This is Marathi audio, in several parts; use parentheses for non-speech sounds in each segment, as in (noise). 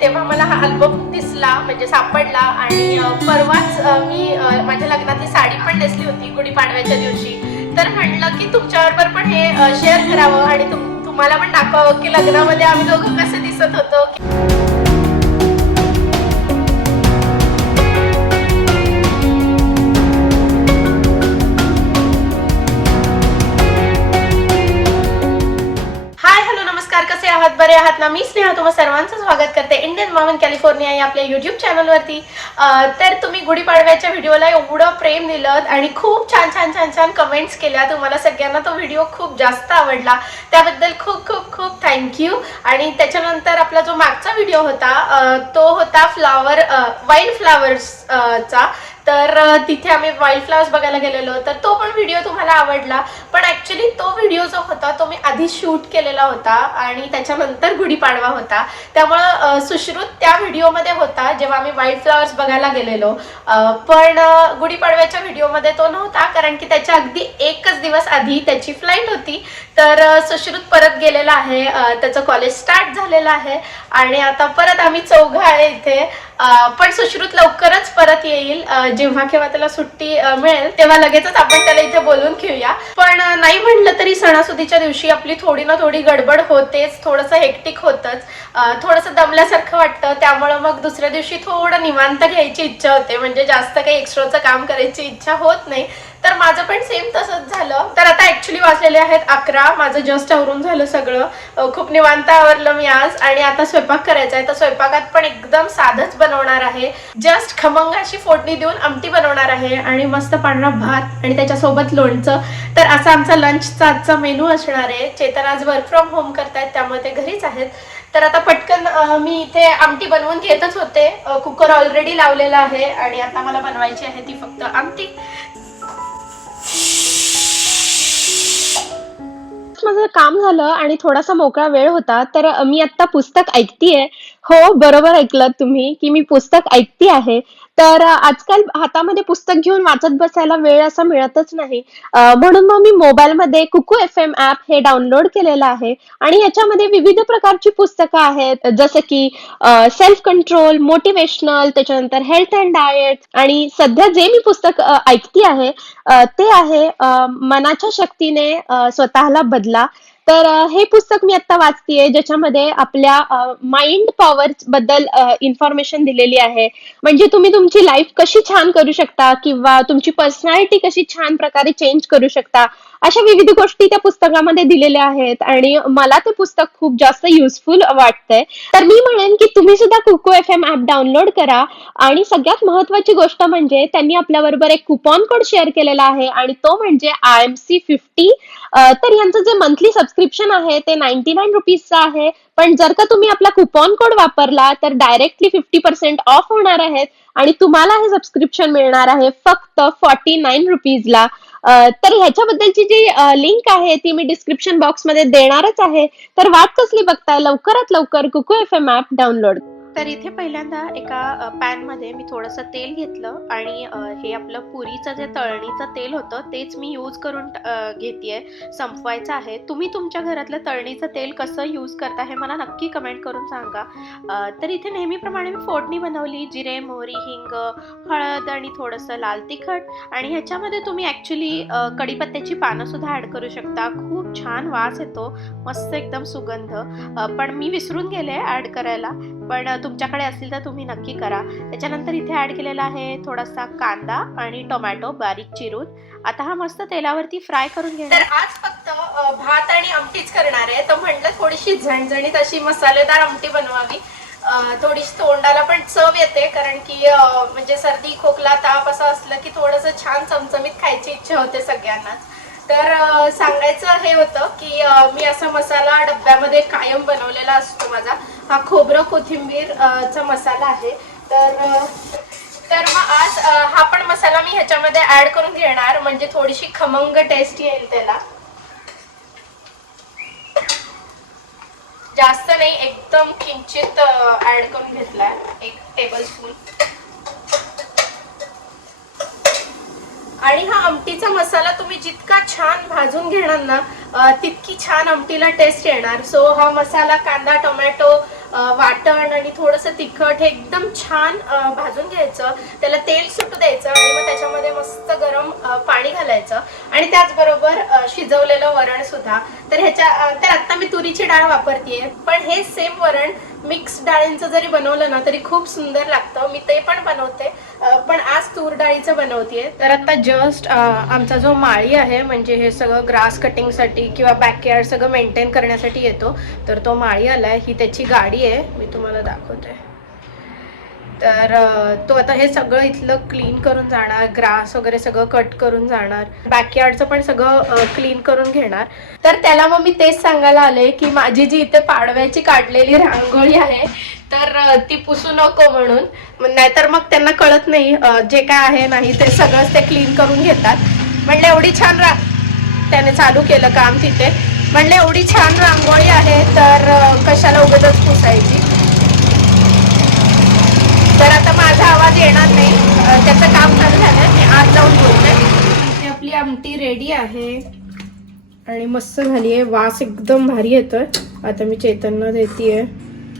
तेव्हा मला हा अल्बम दिसला म्हणजे सापडला आणि परवाच मी माझ्या लग्नातली साडी पण नेसली होती गुढीपाडव्याच्या दिवशी. तर म्हणलं की तुमच्याबरोबर पण हे शेअर करावं आणि तुम तुम्हाला पण दाखवावं की लग्नामध्ये आम्ही दोघं कसं दिसत होतो. आहात बरे आहात ना. मी स्नेहा तुम्हा सर्वांचं स्वागत करते. इंडियन वॉमन कॅलिफोर्निया या आपल्या युट्यूब चॅनलवरती तर तुम्ही गुढीपाडव्याच्या व्हिडिओला एवढं प्रेम दिलं आणि खूप छान छान छान छान कमेंट्स केल्या. तुम्हाला सगळ्यांना तो व्हिडिओ खूप जास्त आवडला. त्याबद्दल खूप खूप खूप थँक्यू आणि त्याच्यानंतर आपला जो मागचा व्हिडिओ होता तो होता फ्लावर वाईल्ड फ्लावर्सचा तर तिथे आम्ही वाईल्ड फ्लावर्स बघायला गेलेलो. तर तो पण व्हिडिओ तुम्हाला आवडला. पण ॲक्च्युली तो व्हिडिओ जो होता तो मी आधी शूट केलेला होता आणि त्याच्यानंतर गुढीपाडवा होता. त्यामुळं सुश्रुत त्या व्हिडिओमध्ये होता जेव्हा आम्ही वाईल्ड फ्लावर्स बघायला गेलेलो. पण गुढीपाडव्याच्या व्हिडिओमध्ये तो नव्हता कारण की त्याच्या अगदी एकच दिवस आधी त्याची फ्लाईट होती. तर सुश्रुत परत गेलेला आहे. त्याचं कॉलेज स्टार्ट झालेलं आहे. आणि आता परत आम्ही चौघं आहे इथे पण सुश्रुत लवकरच परत येईल. जेव्हा केव्हा त्याला सुट्टी मिळेल तेव्हा लगेचच आपण त्याला इथे बोलून घेऊया. पण नाही म्हटलं तरी सणासुदीच्या दिवशी आपली थोडी ना थोडी गडबड होतेच. थोडंसं हेक्टिक होतंच. थोडंसं दमल्यासारखं वाटतं. त्यामुळं मग दुसऱ्या दिवशी थोडं निवांत घ्यायची इच्छा होते. म्हणजे जास्त काही एक्स्ट्राचं काम करायची इच्छा होत नाही. तर माझं पण सेम तसंच झालं. तर आता ऍक्च्युली वाजलेले आहेत अकरा. माझं जस्ट आवरून झालं सगळं. खूप निवांत आवरलं मी आज. आणि आता स्वयंपाक करायचा आहे. तर स्वयंपाकात पण एकदम साधच बनवणार आहे. जस्ट खमंग अशी फोडणी देऊन आमटी बनवणार आहे. आणि मस्त पांढरा भात आणि त्याच्यासोबत लोणचं. तर असा आमचा लंचचा आजचा मेनू असणार आहे. चेतन आज वर्क फ्रॉम होम करतायत त्यामुळे ते घरीच आहेत. तर आता पटकन मी इथे आमटी बनवून घेतच होते. कुकर ऑलरेडी लावलेला आहे. आणि आता मला बनवायची आहे ती फक्त आमटी. माझं काम झालं आणि थोडासा मोकळा वेळ होता तर मी आता पुस्तक ऐकतीये. हो बरोबर ऐकलं तुम्ही की मी पुस्तक ऐकती आहे. तर आजकाल हातामध्ये पुस्तक घेऊन वाचत बसायला वेळ असा मिळतच नाही. म्हणून मग मी मोबाईलमध्ये कुकू एफ एम ऍप हे डाउनलोड केलेलं आहे. आणि याच्यामध्ये विविध प्रकारची पुस्तकं आहेत. जसं की सेल्फ कंट्रोल मोटिवेशनल त्याच्यानंतर हेल्थ अँड डाएट आणि सध्या जे मी पुस्तक अ, ऐकती आहे ते आहे मनाच्या शक्तीने स्वतःला बदला. तर हे पुस्तक मी आता वाचतीये ज्याच्यामध्ये आपल्या माइंड पॉवर बद्दल इन्फॉर्मेशन दिलेली आहे. म्हणजे तुम्ही तुमची लाईफ कशी छान करू शकता किंवा तुमची पर्सनॅलिटी कशी छान प्रकारे चेंज करू शकता अशा विविध गोष्टी त्या पुस्तकामध्ये दिलेल्या आहेत आणि मला ते पुस्तक खूप जास्त युजफुल वाटतंय. तर मी म्हणेन की तुम्ही सुद्धा Kuku F M app download करा आणि सगळ्यात महत्वाची गोष्ट म्हणजे त्यांनी आपल्याबरोबर एक कुपॉन कोड शेअर केलेला आहे आणि तो म्हणजे आय एम सी फिफ्टी तर यांचं जे मंथली सबस्क्रिप्शन आहे ते नाईन्टी नाईन रुपीजचं आहे. पण जर का तुम्ही आपला कुपॉन कोड वापरला तर डायरेक्टली फिफ्टी पर्सेंट ऑफ होणार आहेत. आणि तुम्हाला हे सबस्क्रिप्शन मिळणार आहे फक्त फॉर्टी नाईन रुपीजला तर ह्याच्याबद्दलची जी लिंक आहे ती मी डिस्क्रिप्शन बॉक्समध्ये देणारच आहे. तर वाट कसली बघताय? लवकरात लवकर Kuku F M app download तर इथे पहिल्यांदा एका पॅनमध्ये मी थोडंसं तेल घेतलं आणि हे आपलं पुरीचं जे तळणीचं तेल होतं तेच मी यूज करून घेते संपवायचं आहे. तुम्ही तुमच्या घरातलं तळणीचं तेल कसं यूज करता हे मला नक्की कमेंट करून सांगा. तर इथे नेहमीप्रमाणे मी फोडणी बनवली जिरे मोहरी हिंग हळद आणि थोडंसं लाल तिखट आणि ह्याच्यामध्ये तुम्ही ॲक्च्युली कढीपत्त्याची पानंसुद्धा ॲड करू शकता. खूप छान वास येतो मस्त एकदम सुगंध. पण मी विसरून गेले ॲड करायला. पण तुमच्याकडे असतील तर तुम्ही नक्की करा. त्याच्यानंतर इथे ॲड केलेला आहे थोडासा कांदा आणि टोमॅटो बारीक चिरून. आता हा मस्त तेलावरती फ्राय करून घे तर आज फक्त भात आणि आमटीच करणार आहे. तर म्हटलं थोडीशी झणझणीत अशी मसालेदार आमटी बनवावी. थोडीशी तोंडाला पण चव येते कारण की म्हणजे सर्दी खोकला ताप असं असलं की थोडंसं छान चमचमीत खायची इच्छा होते सगळ्यांनाच तर सांगायचं हे होतं की मी असा मसाला डब्यामध्ये कायम बनवलेला असतो माझा. हा खोबरं कोथिंबीर चा मसाला आहे. तर तर मग आज हा पण मसाला मी ह्याच्यामध्ये ऍड करून घेणार. म्हणजे थोडीशी खमंग टेस्ट येईल त्याला. जास्त नाही एकदम किंचित ऍड करून घेतलाय. एक टेबल स्पून आणि हा आमटीचा मसाला तुम्ही जितका छान भाजून घेणार ना तितकी छान आमटीला टेस्ट येणार. सो हा मसाला कांदा टोमॅटो वाटण आणि थोडंसं तिखट हे एकदम छान भाजून घ्यायचं. त्याला तेल सुटू द्यायचं आणि मग त्याच्यामध्ये मस्त गरम पाणी घालायचं. आणि त्याचबरोबर शिजवलेलं वरण सुद्धा. तर ह्याच्या तर आत्ता मी तुरीची डाळ वापरतेय पण हे सेम वरण मिक्स डाळींचं जरी बनवलं ना तरी खूप सुंदर लागतं. मी ते पण बनवते. पण आज तूर डाळीचं बनवते तर आता जस्ट आमचा जो माळी आहे म्हणजे हे सगळं ग्रास कटिंगसाठी किंवा बॅकयार्ड सगळं मेंटेन करण्यासाठी येतो. तर तो माळी आलाय. ही त्याची गाडी आहे. मी तुम्हाला दाखवते. तर तो आता हे सगळं इथलं क्लीन करून जाणार ग्रास वगैरे सगळं कट करून जाणार बॅकयार्डचं पण सगळं क्लीन करून घेणार. तर त्याला मग मी तेच सांगायला आले की माझी जी इथे पाडव्याची काढलेली रांगोळी आहे तर ती पुसू नको म्हणून. नाहीतर मग त्यांना कळत नाही जे काय आहे नाही ते सगळंच ते क्लीन करून घेतात. म्हणलं एवढी छान रा त्याने चालू केलं काम तिथे. म्हणलं एवढी छान रांगोळी आहे तर कशाला उगतच पुसायची? माझा आवाज येणार नाही. त्याचं काम चालू झालं मी आत जाऊन बोलते. इथे आपली आमटी रेडी आहे. आणि मस्त झाली आहे वास एकदम भारी येतोय. आता मी चेतनला देते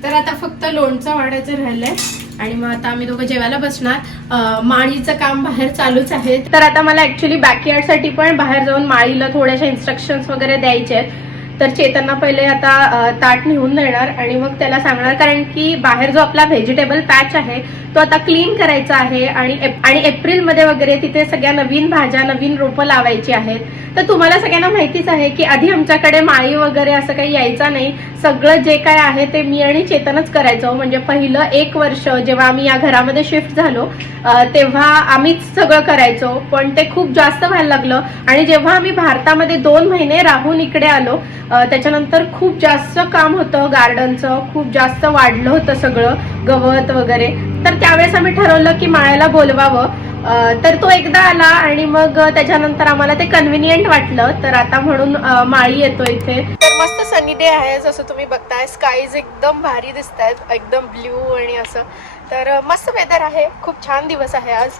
तर आता फक्त लोणचं वाढायचं राहिलंय. आणि मग आता आम्ही दोघं जेवायला बसणार. माळीचं काम बाहेर चालूच आहे. तर आता मला ऍक्च्युली बॅकयार्डसाठी पण बाहेर जाऊन माळीला थोड्याशा इन्स्ट्रक्शन्स वगैरे द्यायचे आहेत. तर चेतनना पहिले आता ताट नेऊन देणार आणि मग त्याला सांगणार कारण की बाहेर जो आपला व्हेजिटेबल पॅच आहे तो आता क्लीन करायचा आहे आणि आणि एप्रिलमध्ये वगैरे तिथे सगळ्या नवीन भाज्या नवीन रोपं लावायची आहेत. तर तुम्हाला सगळ्यांना माहितीच आहे की आधी आमच्याकडे माळी वगैरे असं काही यायचा नाही. सगळं जे काय आहे ते मी आणि चेतनच करायचो. म्हणजे पहिलं एक वर्ष जेव्हा आम्ही या घरामध्ये शिफ्ट झालो तेव्हा आम्हीच सगळं करायचो. पण ते खूप जास्त व्हायला लागलं आणि जेव्हा आम्ही भारतामध्ये दोन महिने राहून इकडे आलो त्याच्यानंतर खूप जास्त काम होतं गार्डनचं खूप जास्त वाढलं होतं सगळं गवत वगैरे. तर त्यावेळेस आम्ही ठरवलं की माळ्याला बोलवावं. तर तो एकदा आला आणि मग त्याच्यानंतर आम्हाला ते कन्व्हिनियंट वाटलं. तर आता म्हणून माळी येतो इथे. तर मस्त सनी डे आहे जसं तुम्ही बघताय. स्काईज एकदम भारी दिसत आहेत एकदम ब्ल्यू आणि असं. तर मस्त वेदर आहे. खूप छान दिवस आहे आज.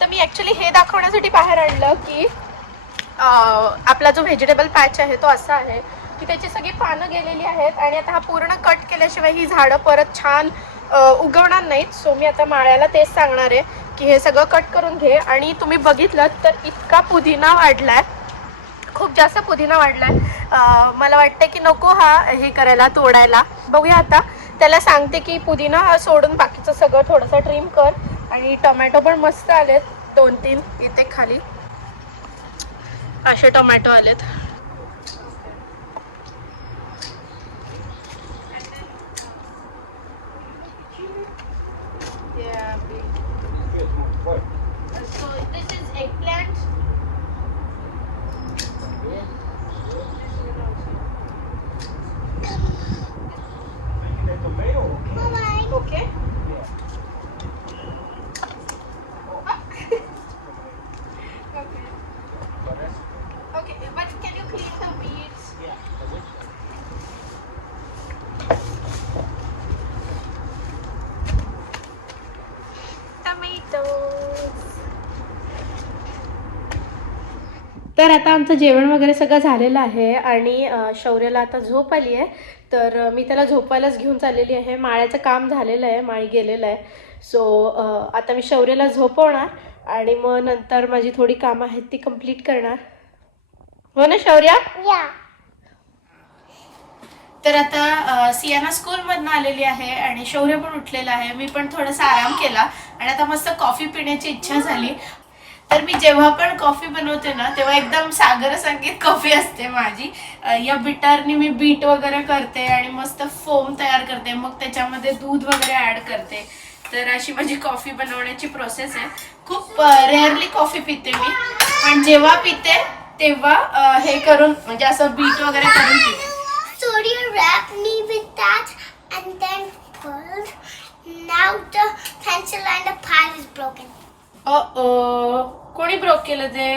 तर मी ऍक्च्युली हे दाखवण्यासाठी बाहेर आणलं की आपला जो व्हेजिटेबल पॅच आहे तो असा आहे की त्याची सगळी पानं गेलेली आहेत आणि आता हा पूर्ण कट केल्याशिवाय ही झाडं परत छान उगवणार नाहीत. सो मी आता माळ्याला तेच सांगणार आहे की हे सगळं कट करून घे. आणि तुम्ही बघितलं तर इतका पुदिना वाढलाय. खूप जास्त पुदिना वाढलाय. आहे मला वाटतं की नको हा हे करायला तोडायला. बघूया आता. त्याला सांगते की पुदिना हा सोडून बाकीचं सगळं थोडंसं ट्रिम कर. आणि टोमॅटो पण मस्त आलेत दोन तीन इथे खाली. असे टोमॅटो आलेत. So तर आता आमचं जेवण वगैरे सगळं झालेलं आहे आणि शौर्यला आता झोप आली आहे. तर मी त्याला झोपायलाच घेऊन चाललेली आहे. माळ्याचं काम झालेलं आहे माळी गेलेलं आहे. सो आता मी शौर्यला झोपवणार आणि मग नंतर माझी थोडी कामं आहेत ती कंप्लीट करणार. हो ना शौर्या. तर आता सियाना स्कूलमधनं आलेली आहे आणि शौर्य पण उठलेला आहे. मी पण थोडासा आराम केला आणि आता मस्त कॉफी पिण्याची इच्छा झाली. तर मी जेव्हा पण कॉफी बनवते ना तेव्हा एकदम सागर संगीत कॉफी असते माझी. या बिटरनी मी बीट वगैरे करते आणि मस्त फोम तयार करते. मग त्याच्यामध्ये दूध वगैरे ऍड करते. तर अशी माझी कॉफी बनवण्याची प्रोसेस आहे. खूप रेअरली कॉफी पिते मी. पण जेव्हा पिते तेव्हा हे करून म्हणजे असं बीट वगैरे करून पिते. So wrap me with that and then pull? Now the pencil and the pie is broken. Uh-oh. कोणी ब्रोक केलं ते.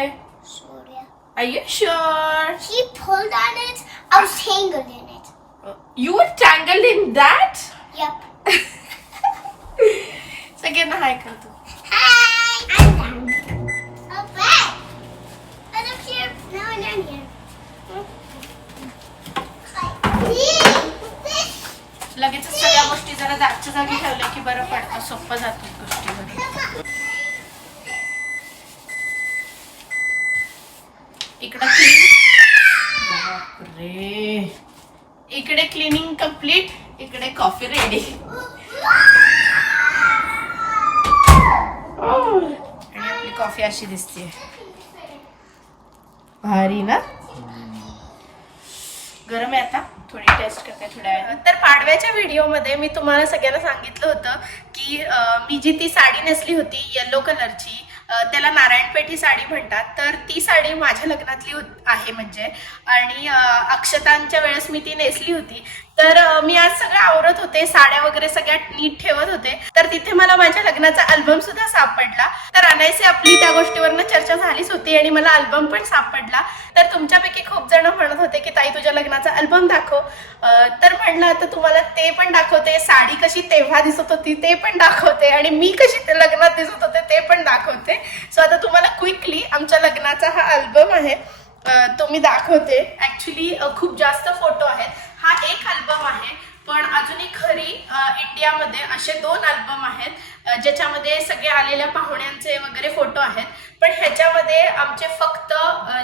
Are you sure? He pulled on it. I was tangled in it. You were tangled in that? Yep. सगळ्यांना हाय कर तू Hi. I'm down. Okay. And up here. Now I'm down here. लगेच सगळ्या गोष्टी जरा जागच्या जागी ठेवल्या की बरं पडतं सोपं जातं गोष्टी इकडं क्लीन बापरे इकडे क्लिनिंग कंप्लीट इकडे कॉफी रेडी आणि आपली कॉफी अशी दिसते भारी ना? गरम आहे आता. थोडी टेस्ट करते थोड्या वेळात तर पाडव्याच्या व्हिडिओमध्ये मी तुम्हाला सगळ्यांना सांगितलं होतं की मी जी ती साडी नेसली होती येल्लो कलरची त्याला नारायणपेठी साडी म्हणतात. तर ती साडी माझ्या लग्नातली आहे म्हणजे. आणि अक्षतांच्या वेळेस मी ती नेसली होती. तर मी आज सगळं आवरत होते साड्या वगैरे सगळ्या नीट ठेवत होते. तर तिथे मला माझ्या लग्नाचा अल्बम सुद्धा सापडला. तर अनायसे आपली त्या गोष्टीवरनं चर्चा झालीच होती आणि मला अल्बम पण सापडला. तर तुमच्यापैकी खूप जण म्हणत होते की ताई तुझ्या लग्नाचा अल्बम दाखव. तर म्हणलं आता तुम्हाला ते पण दाखवते साडी कशी तेव्हा दिसत होती ते पण दाखवते आणि मी कशी ते लग्नात दिसत होते ते पण दाखवते. सो आता तुम्हाला क्विकली आमच्या लग्नाचा हा अल्बम आहे. तो मी दाखवते. ऍक्च्युली खूप जास्त फोटो आहेत. हा एक अल्बम आहे. पण अजूनही खरी इंडियामध्ये असे दोन अल्बम आहेत ज्याच्यामध्ये सगळे आलेल्या पाहुण्यांचे वगैरे फोटो आहेत. पण ह्याच्यामध्ये आमचे फक्त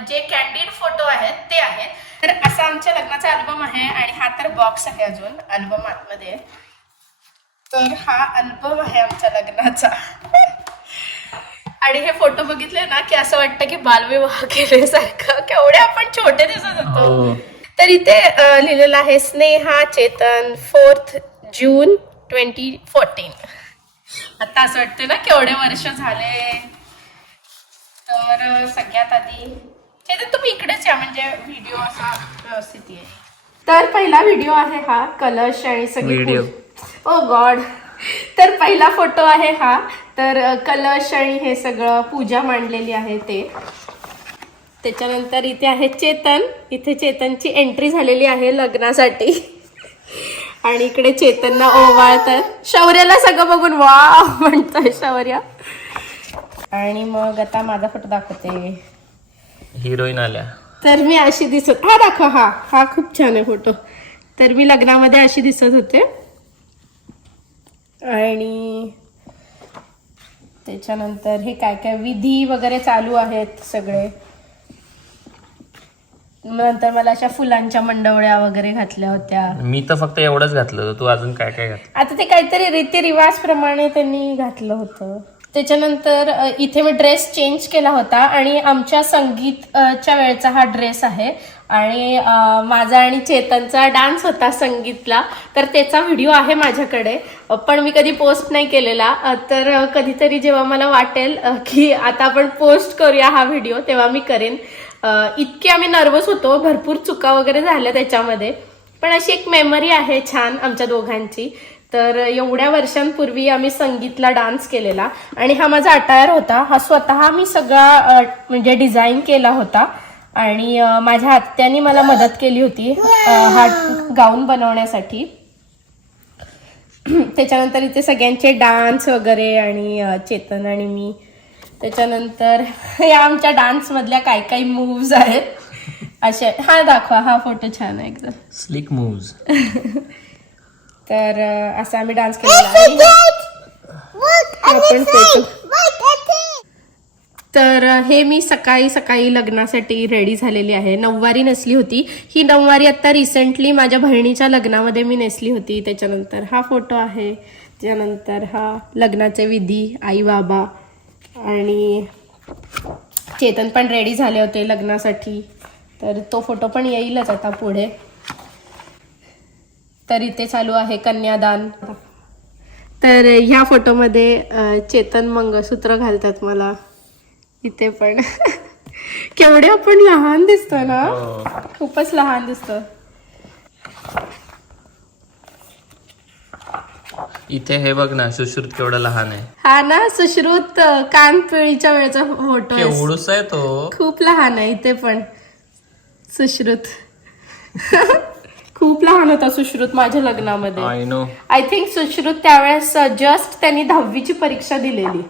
जे कॅन्डिड फोटो आहेत ते आहेत. तर असा आमच्या लग्नाचा अल्बम आहे आणि हा तर बॉक्स आहे अजून अल्बम आतमध्ये. तर हा अल्बम आहे आमच्या लग्नाचा. आणि हे फोटो बघितले ना की असं वाटतं की बालविवाह केल्यासारखं केवढे आपण छोटे दिसत होतो. हो. तर इथे लिहिलेलं आहे Sneha Chetan fourth June twenty fourteen आता असं वाटतं ना केवढे वर्ष झाले. तर सगळ्यात आधी चेतन तुम्ही इकडेच या म्हणजे व्हिडिओ असा व्यवस्थित येईल तर पहिला व्हिडिओ आहे हा कलश आणि सगळी. ओ गॉड तर पहिला फोटो आहे हा. तर कलश आणि हे सगळं पूजा मांडलेली आहे ते. त्याच्यानंतर इथे आहे चेतन. इथे चेतनची एंट्री झालेली आहे लग्नासाठी. आणि इकडे चेतनना ओवाळतात. शौर्याला सगळं बघून वा म्हणतोय शौर्य. आणि मग आता माझा फोटो दाखवते. हिरोईन आल्या. तर मी अशी दिसत हा दाखव हा. हा खूप छान आहे फोटो तर मी लग्नामध्ये अशी दिसत होते. आणि त्याच्यानंतर हे काय काय विधी वगैरे चालू आहेत सगळे. नंतर मला अशा फुलांच्या मंडवळ्या वगैरे घातल्या होत्या. मी तर फक्त एवढंच घातलं होतं. तू अजून काय काय घातलं? आता ते काहीतरी रीतिरिवाज प्रमाणे त्यांनी घातलं होतं. त्याच्यानंतर अ, इथे मी ड्रेस चेंज केला होता आणि आमच्या संगीत अ, च्या वेळचा हा ड्रेस आहे. आणि अ, माझा आणि चेतनचा डान्स होता संगीतला. तर त्याचा व्हिडिओ आहे माझ्याकडे. अ, पण मी कधी पोस्ट नाही केलेला. अ, तर अ, कधीतरी जेव्हा मला वाटेल अ, की आता आपण पोस्ट करूया हा व्हिडिओ तेव्हा मी करेन. इतके आम्ही नर्वस होतो. भरपूर चुका वगैरे झाल्या त्याच्यामध्ये. पण अशी एक मेमरी आहे छान आमच्या दोघांची. तर एवढ्या वर्षांपूर्वी आम्ही संगीतला डान्स केलेला. आणि हा माझा अटायर होता. हा स्वतः मी सगळा म्हणजे डिझाईन केला होता. आणि माझ्या आत्यानी मला मदत केली होती हा गाऊन बनवण्यासाठी. (clears throat) त्याच्यानंतर इथे सगळ्यांचे डान्स वगैरे आणि चेतन आणि मी. त्याच्यानंतर या आमच्या डान्स मधल्या काय काही मूव्ज आहेत. अशा. हा दाखवा. हा फोटो छान आहे एकदम. स्लिक मूव्ज तर असा आम्ही डान्स केलेला आहे. तर हे मी सकाळी सकाळी लग्नासाठी रेडी झालेली आहे. नऊवारी नेसली होती. ही नऊवारी आता रिसेंटली माझ्या बहिणीच्या लग्नामध्ये मी नेसली होती. त्याच्यानंतर हा फोटो आहे. त्याच्यानंतर हा लग्नाचे विधी आई बाबा आणि चेतन पण रेडी झाले होते लग्नासाठी. तर तो फोटो पण येईलच आता पुढे. तर इथे चालू आहे कन्यादान. तर ह्या फोटोमध्ये चेतन मंगळसूत्र घालतात मला. इथे पण. (laughs) केवढे आपण लहान दिसतो ना? खूपच लहान दिसतो. इथे हे बघ ना सुश्रुत केवढा लहान आहे. हा ना सुश्रुत कानपिळीच्या वेळेचा फोटो आहे केवढूस आहे तो. खूप लहान आहे इथे पण. सुश्रुत. (laughs) खूप लहान होता सुश्रुत माझ्या लग्नामध्ये. I know I think Sushrut त्यावेळेस जस्ट त्यांनी दहावीची परीक्षा दिलेली.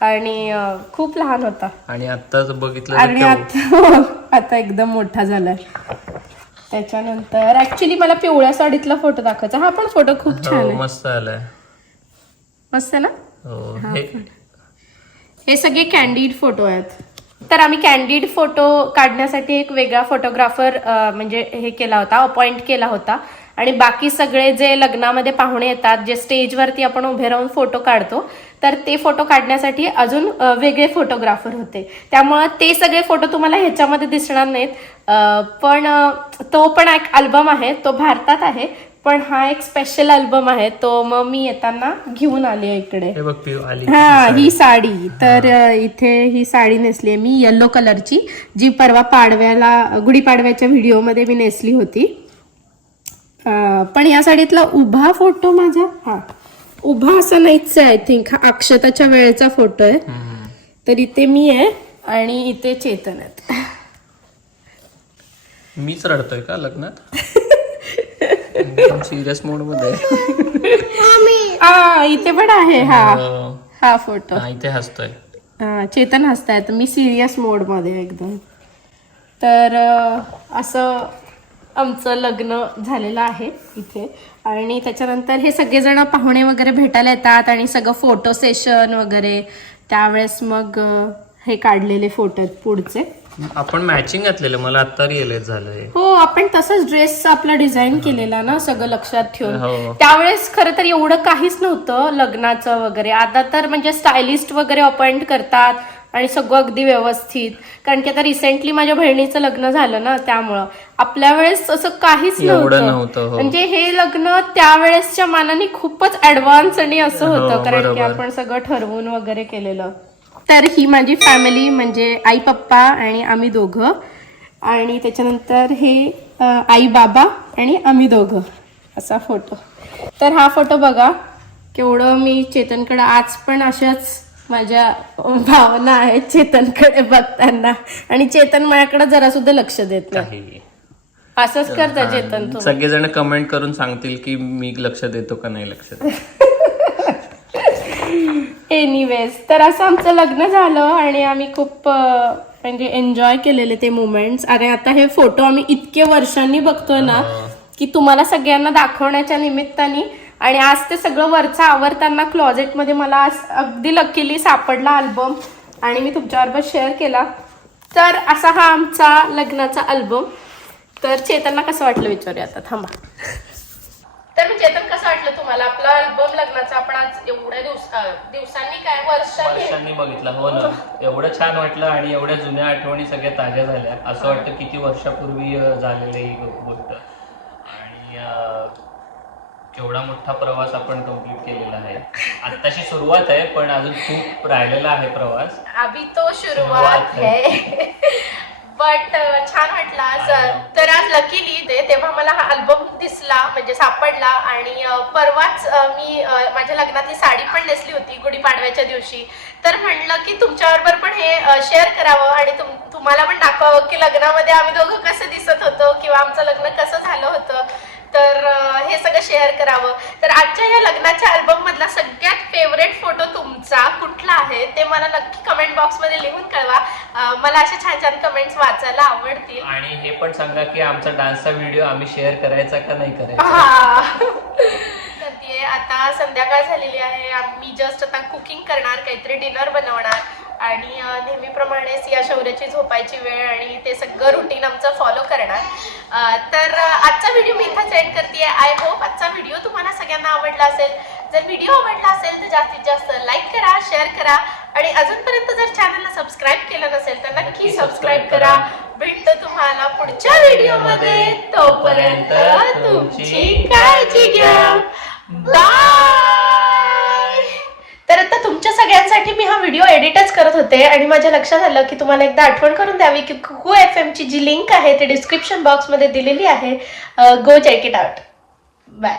आणि खूप लहान होता. आणि आत्ताच बघितलं आणि आता आता एकदम मोठा झालाय. त्याच्यानंतर ऍक्च्युली मला पिवळ्या साडीतला फोटो दाखवायचा. हा पण फोटो खूप छान हो आहे. मस्त आलाय. मस्त ना? हो हे हे सगळे कॅन्डिड फोटो आहेत. तर आम्ही कॅन्डिड फोटो काढण्यासाठी एक वेगळा फोटोग्राफर म्हणजे हे केला होता अपॉइंट केला होता. आणि बाकी सगळे जे लग्नामध्ये पाहुणे येतात जे स्टेजवरती आपण उभे राहून फोटो काढतो तर ते फोटो काढण्यासाठी अजून वेगळे फोटोग्राफर होते. त्यामुळं ते सगळे फोटो तुम्हाला ह्याच्यामध्ये दिसणार नाहीत. पण तो पण एक अल्बम आहे तो भारतात आहे पण हा एक स्पेशल अल्बम आहे. तो मग मी येताना घेऊन आली इकडे. हे हा ही साडी. तर इथे ही साडी नेसली आहे मी येल्लो कलरची जी परवा पाडव्याला गुढीपाडव्याच्या व्हिडिओमध्ये मी नेसली होती. पण या साडीतला उभा फोटो माझा हा. उभा असा नाहीच आहे आय थिंक हा अक्षताच्या वेळेचा फोटो आहे. तर इथे मी आहे आणि इथे चेतन आहेत. मीच रडतोय का लग्नात? (laughs) सिरियस मोडमध्ये इथे पण आहे हा. हो. हा फोटो. हा, इथे हसतोय. हा, चेतन हसतायत. मी सिरियस मोडमध्ये एकदम. तर अ, असं आमचं लग्न झालेलं आहे इथे. आणि त्याच्यानंतर हे सगळेजण पाहुणे वगैरे भेटायला येतात आणि सगळं फोटो सेशन वगैरे. त्यावेळेस मग हे काढलेले फोटो आहेत पुढचे. आपण मॅचिंग घातलेलं मला आता रिअलाइज झालंय. हो आपण तसंच ड्रेस आपला डिझाईन केलेला ना सगळं लक्षात ठेवून. हो. त्यावेळेस खरं तर एवढं काहीच नव्हतं लग्नाचं वगैरे. आता तर म्हणजे स्टायलिस्ट वगैरे अपॉइंट करतात. आणि सगळं अगदी व्यवस्थित. कारण की आता रिसेंटली माझ्या बहिणीचं लग्न झालं ना त्यामुळं. आपल्या वेळेस असं काहीच नव्हतं. हो. म्हणजे हे लग्न त्यावेळेसच्या मानाने खूपच ऍडव्हान्स आणि असं हो, होतं. कारण की. आपण सगळं ठरवून वगैरे केलेलं. तर ही माझी फॅमिली म्हणजे आई पप्पा आणि आम्ही दोघं. आणि त्याच्यानंतर हे आई बाबा आणि आम्ही दोघं. असा फोटो तर हा फोटो बघा. केवढं मी चेतनकडे आज पण अशाच माझ्या भावना आहेत चेतनकडे बघताना. आणि चेतन माझ्याकडे जरा सुद्धा लक्ष देत नाही. काही. असंच करता चेतन तू सगळेजण कमेंट करून सांगतील की मी लक्ष देतो का नाही लक्ष देतो. एनिवेज तर असं आमचं लग्न झालं आणि आम्ही खूप अं, म्हणजे एन्जॉय केलेले ते मुमेंट्स अरे आता हे फोटो आम्ही इतके वर्षांनी बघतोय ना की तुम्हाला सगळ्यांना दाखवण्याच्या निमित्ताने आणि आज ते सगळं वरचं आवरताना क्लॉजेटमध्ये मला आज अगदी लकीली सापडला अल्बम आणि मी तुमच्याबरोबर शेअर केला. तर असा हा आमचा लग्नाचा अल्बम तर चेतनला कसं वाटलं विचारूया आता? थांबा. तर मी चेतन कसं वाटलं तुम्हाला? आपला अल्बम लग्नाचा आपण आज एवढ्या दिवस दिवसांनी काय वर्षांनी? बघितला हो ना. एवढं छान वाटलं आणि एवढ्या जुन्या आठवणी सगळ्या ताज्या झाल्या. असं वाटतं किती वर्षापूर्वी झालेलं ही गोष्ट. आणि अं, केवढा मोठा प्रवास आपण कंप्लीट केलेला आहे. आत्ताशी सुरुवात आहे पण अजून खूप राहिलेला आहे प्रवास. अभी तो शुरुआत शुरुआत है. बट (laughs) छान वाटला. आज तर आज लकीली ते तेव्हा मला हा अल्बम दिसला म्हणजे सापडला. आणि परवाच मी माझ्या लग्नातली साडी पण नेसली होती गुढीपाडव्याच्या दिवशी. तर म्हणलं की तुमच्याबरोबर पण हे शेअर करावं आणि तुम तुम्हाला पण दाखवावं की लग्नामध्ये आम्ही दोघं कसं दिसत होतो किंवा आमचं लग्न कसं झालं होतं. तर हे सगळं शेअर करावं. तर आजच्या या लग्नाच्या अल्बम मधला सगळ्यात फेवरेट फोटो तुमचा कुठला आहे ते मला नक्की कमेंट बॉक्समध्ये लिहून कळवा. मला अशा छान छान कमेंट्स वाचायला आवडतील. आणि हे पण सांगा की आमचा डान्सचा व्हिडिओ आम्ही शेअर करायचा का नाही करायचा? हा. आता संध्याकाळ झालेली आहे. आम्ही जस्ट आता कुकिंग करणार काहीतरी डिनर बनवणार. आणि नेहमीप्रमाणेच या शौर्याची झोपायची वेळ आणि ते सगळं रुटीन आमचं फॉलो करणार. तर आजचा व्हिडिओ मी इथं सेंड करते आय होप आजचा व्हिडिओ तुम्हाला सगळ्यांना आवडला असेल. जर व्हिडिओ आवडला असेल तर जास्तीत जास्त लाईक करा शेअर करा आणि अजूनपर्यंत जर चॅनलला सबस्क्राईब केलं नसेल तर नक्की सबस्क्राईब करा. भेटतो तुम्हाला पुढच्या व्हिडिओमध्ये तोपर्यंत तुमची काळजी घ्या. बाय सगळ्यांसाठी मी हा व्हिडिओ एडिटच करत होते आणि माझ्या लक्षात आलं की तुम्हाला एकदा आठवण करून द्यावी की कुकू एफ एमची जी लिंक आहे ती डिस्क्रिप्शन बॉक्समध्ये दिलेली आहे go check it out bye